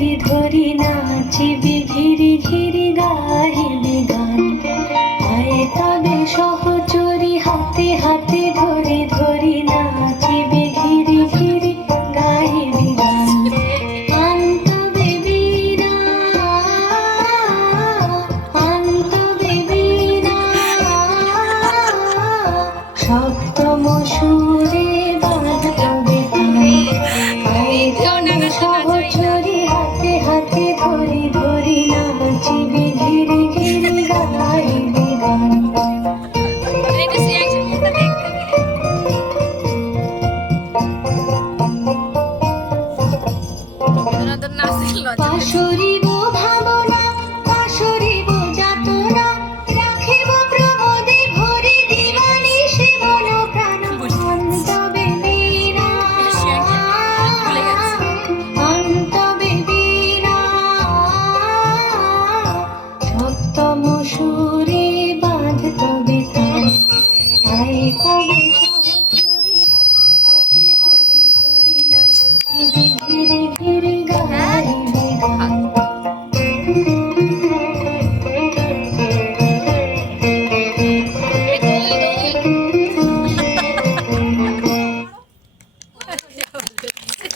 ধরি ধরি নাচিবি ঘিরি ঘিরি গাহিবি গান আয় তবে সহচরি হাতে হাতে ধরি ধরি নাচিবি ঘিরি ঘিরি গাহিবি গান আন্তবে বীণা আন্তবে বীণা সপ্তম সুরে বাঁধবে সহচরি হাতে হাতে ধরি ধরি নাচিবি ঘিরি ঘিরি গাইবি গান পাশরিব ভাবনা পাশরিব যাতনা রাখিব প্রমোদে ভরে দিবানি সে মন প্রাণ অন্তবে বীণা অন্তবে বীণা সপ্তম সুর